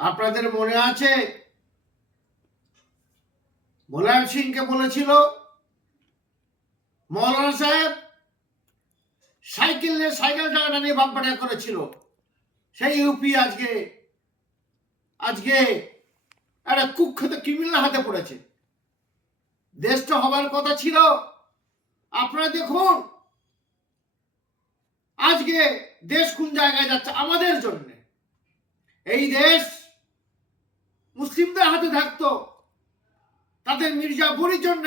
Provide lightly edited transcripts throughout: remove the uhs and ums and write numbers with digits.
আপনাদের মনে আছে মুলায়ম সিংকে বলেছিল মৌলানা সাহেব সাইকেল চালানো নিয়ে বাম্পাটা করেছিল, সেই ইউপি আজকে একটা কুখ্যাত ক্রিমিনাল হাতে পড়েছে। দেশটা হবার কথা ছিল। আপনারা দেখুন আজকে দেশ কোন জায়গায় যাচ্ছে আমাদের জন্য। এই দেশ মুসলিমদের হাতে থাকতো, তাদের মির্জাপুরের জন্য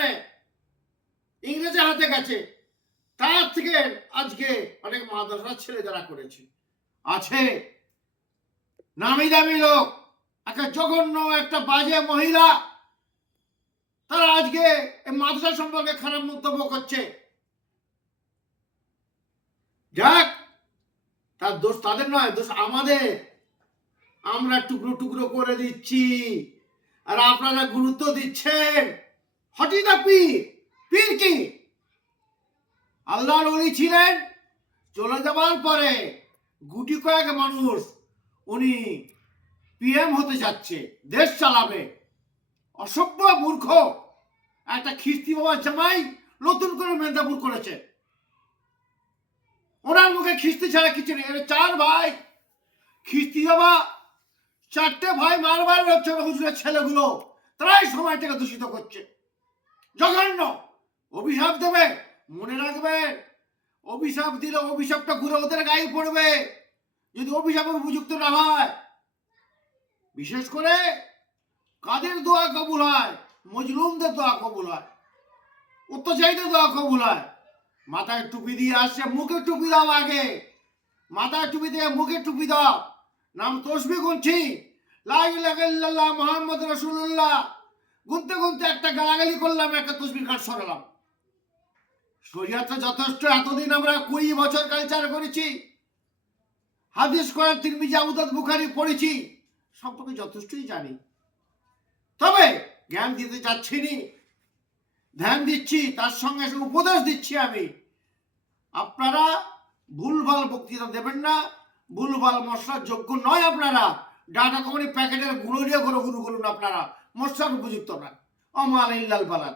ইংরেজের হাতে গেছে। তার থেকে আজকে অনেক মাদ্রাসার ছেলে যারা করেছে আছে নামি দামি লোক, একটা জঘন্য একটা বাজে মহিলা, তারা আজকে মাদ্রাসা সম্পর্কে খারাপ মন্তব্য করছে। যাক, তার দোষ তাদের নয়, দোষ আমাদের। আমরা টুকরো টুকরো করে দিচ্ছি আর আপনারা গুরুত্ব দিচ্ছেন। হটি দা পীর কি আল্লাহর ওলি ছিলেন, চলে যাবার পরে গুটি কয়েক মানুষ উনি পিএম হতে যাচ্ছে, দেশ চালাবে। অসভ্য মূর্খ একটা খিস্তি বাবা জামাই নতুন করে মেদিনীপুর করেছে, ওনার মুখে খিস্তি ছাড়া কিছু নেই। চার ভাই খিস্তি বাবা, চারটে ভাই মারবার হচ্ছে হুজুরের ছেলেগুলো, তারাই সময়টাকে দূষিত করছে। জঘন্য অভিশাপ দেবে, মনে রাখবেন অভিশাপ দিলে অভিশাপটা ঘুরে ওদের গায়ে পড়বে যদি অভিশাপের উপযুক্ত না হয়। বিশেষ করে কাদের দোয়া কবুল হয়? মজলুমদের দোয়া কবুল হয়, অত্যাচারীদের দোয়া কবুল হয়। মাথায় টুপি দিয়ে আসছে, মুখে টুপি দাও, আগে মাথায় টুপি দিয়ে মুখে টুপি দাও। নাম তসবি গুনছি, লা ইলাহা ইল্লাল্লাহ মুহাম্মদ রাসূলুল্লাহ, গুনতে গুনতে একটা গালাগালি করলাম, একটা তসবির কাজ সরালাম। শরীয়তে যথেষ্ট। এতদিন আমরা 20 বছর কালচার করেছি, হাদিস কোরআন তিরমিজি আবু দাউদ বুখারী পড়েছি, সম্পর্কে যথেষ্টই জানি। তবে জ্ঞান দিতে যাচ্ছি নি, ধ্যান দিচ্ছি, তার সঙ্গে সঙ্গে উপদেশ দিচ্ছি আমি। আপনারা ভুলভাল বক্তৃতা দেবেন না, ভুলভাল মশলার যোগ্য নয়। আপনারা ডাটা কোম্পানি প্যাকেটের গুঁড়ো দিয়ে গুঁড়ো করুন, আপনারা মশলার উপযুক্ত না। অমাল ইল্লাল বালাদ।